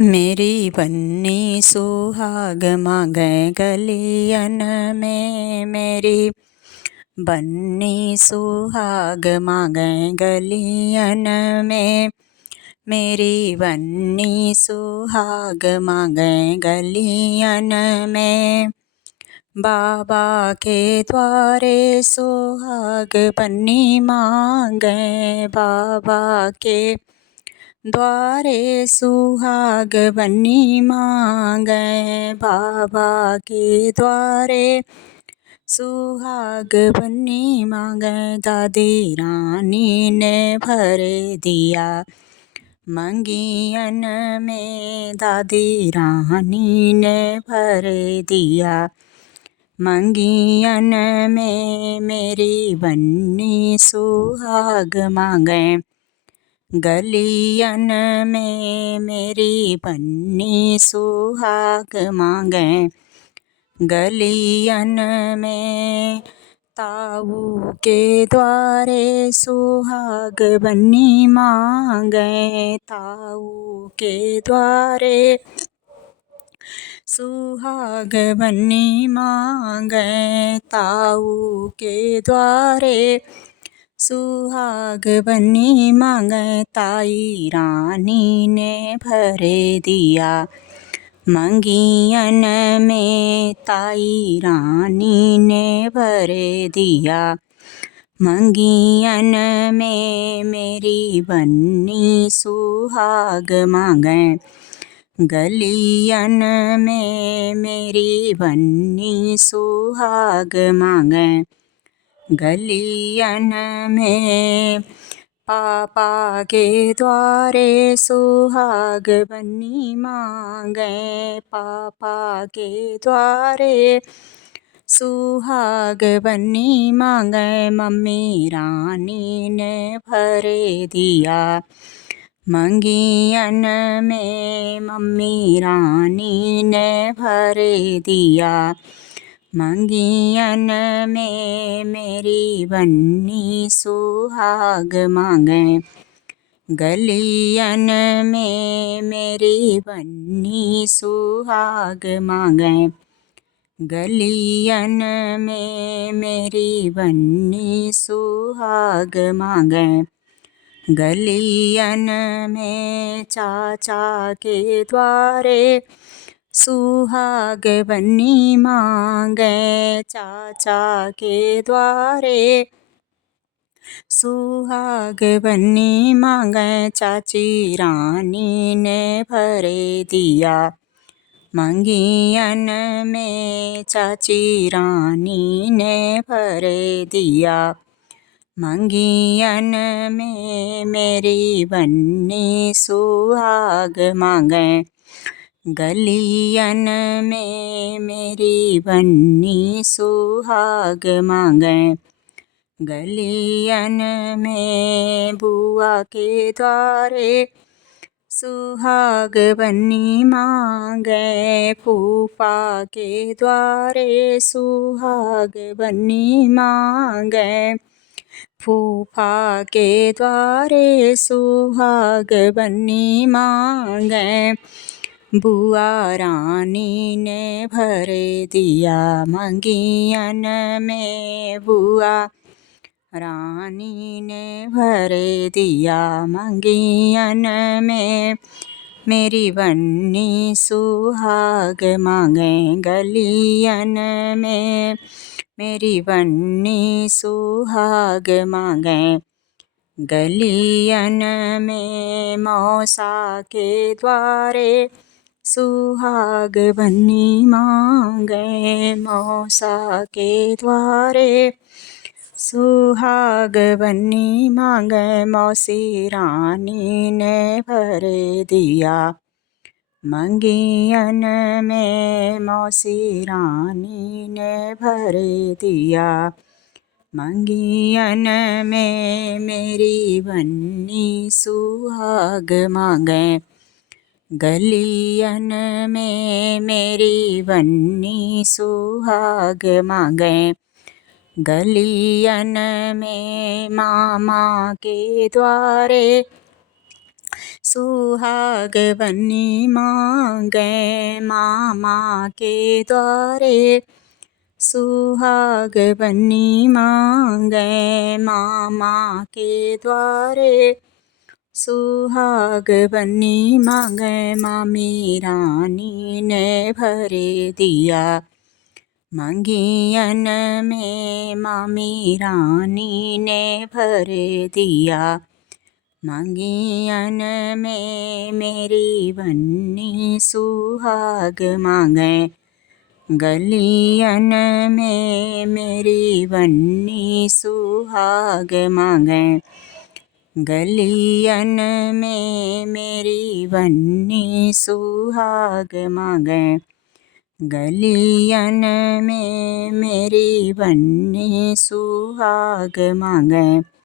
मेरी बन्नी सुहाग मांगे गलियन में। मेरी बन्नी सुहाग मांगे गलियन में। मेरी बन्नी सुहाग मांगे गलियन में। बाबा के द्वारे सुहाग बन्नी मांगे। बाबा के द्वारे सुहाग बन्नी मांगे। बाबा के द्वारे सुहाग बन्नी मांगे। दादी रानी ने भर दिया मंगियन में। दादी रानी ने भर दिया मंगियन में। मेरी बन्नी सुहाग मांगे गलियन में। मेरी बन्नी सुहाग मांगे गलियन में। ताऊ के द्वारे सुहाग बन्नी मांगे। ताऊ के द्वारे सुहाग बन्नी मांगे। ताऊ के द्वारे सुहाग बन्नी मांगे। ताई रानी ने भर दिया मंगियन में। ताई रानी ने भर दिया मंगियन में। मेरी बन्नी सुहाग मांगे गलियन में। मेरी बन्नी सुहाग मांगे गलियन में। पापा के द्वारे सुहाग बन्नी मांगे। पापा के द्वारे सुहाग बन्नी मांगे। मम्मी रानी ने भर दिया मंगियन में। मम्मी रानी ने भर दिया मंगियन में। मेरी बन्नी सुहाग मांगे गलियन में। मेरी बन्नी सुहाग मांगे गलियन में। मेरी बन्नी सुहाग मांगे गलियन में। चाचा के द्वारे सुहाग बन्नी मांगे। चाचा के द्वारे सुहाग बन्नी मांगे। चाची रानी ने भर दिया मंगियन में। चाची रानी ने भर दिया मंगियन में। मेरी बन्नी सुहाग मांगे गलियन में। मेरी बन्नी सुहाग मांगे गलियन में। बुआ के द्वारे सुहाग बन्नी मांगे। फूफा के द्वारे सुहाग बन्नी मांगे। फूफा के द्वारे सुहाग बन्नी मांगे। बुआ रानी ने भर दिया मंगियन में। बुआ रानी ने भर दिया मंगियन में। मेरी बन्नी सुहाग मांगे गलियन में। मेरी बन्नी सुहाग मांगे गलियन में। मौसा के द्वारे सुहाग बन्नी मांगे। मौसा के द्वारे सुहाग बन्नी मांगे। मौसी रानी ने भर दिया मंगियन में। मौसी रानी ने भर दिया मंगियन में। मेरी बन्नी सुहाग मांगे गलियन में। मेरी बन्नी सुहाग मांगे गलियन में। मामा के द्वारे सुहाग बनी मांगे मामा के द्वारे, सुहाग बनी मांगे मामा के द्वारे, सुहाग बनी मांगे मामी रानी ने भरे दिया, मंगियन में मामी रानी ने भरे दिया, मंगियन में मेरी बन्नी सुहाग मांगे, गलियन में मेरी बन्नी सुहाग मांगे, गलियन में मेरी बन्नी सुहाग मांगे, गलियन में मेरी बन्नी सुहाग मांगे।